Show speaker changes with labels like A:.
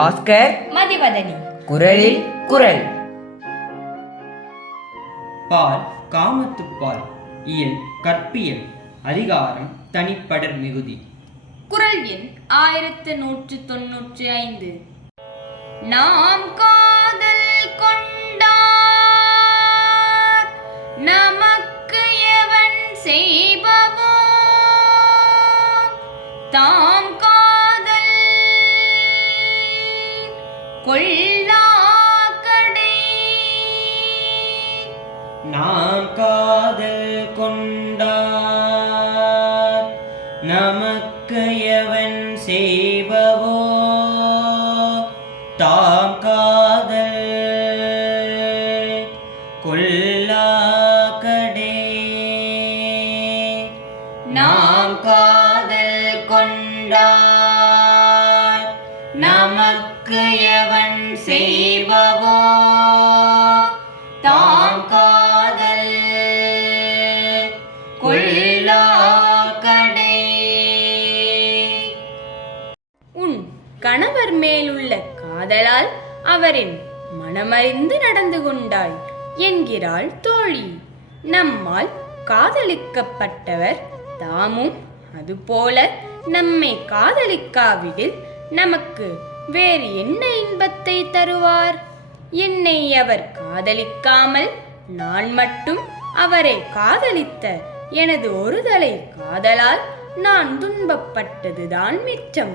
A: பாஸ்கர்
B: மதிவதனி.
A: குரலில் குரல்.
C: பால் காமத்துப்பால் இயல் கற்பியல் அதிகாரம் தனிப்படர் மிகுதி.
B: குரல் எண் ஆயிரத்து நூற்று தொன்னூற்றி ஐந்து. நாம் காதல் கொண்டார் நமக்கு எவன் செய்பவோ? தாம் கொள்ளாக்கடை.
C: நாம் காதல் கொண்டார் நமக்கு எவன் செய்பவோ? தாம் காதல் கொல்லாக்கடே நாம் காதல் கொண்டார் நமக்கு எவன் செய்பவோ? தாம் காதல் கொல்லாக்கடை
B: உன் கணவர் மேலுள்ள காதலால் அவரின் மனமறிந்து நடந்து கொண்டாய் என்கிறாள் தோழி. நம்மால் காதலிக்கப்பட்டவர் தாமும் அதுபோல நம்மை காதலிக்காவிடில் நமக்கு வேறு என்ன இன்பத்தை தருவார்? என்னை அவர் காதலிக்காமல் நான் மட்டும் அவரை காதலித்த எனது ஒருதலை காதலால் நான் துன்பப்பட்டதுதான் மிச்சம்.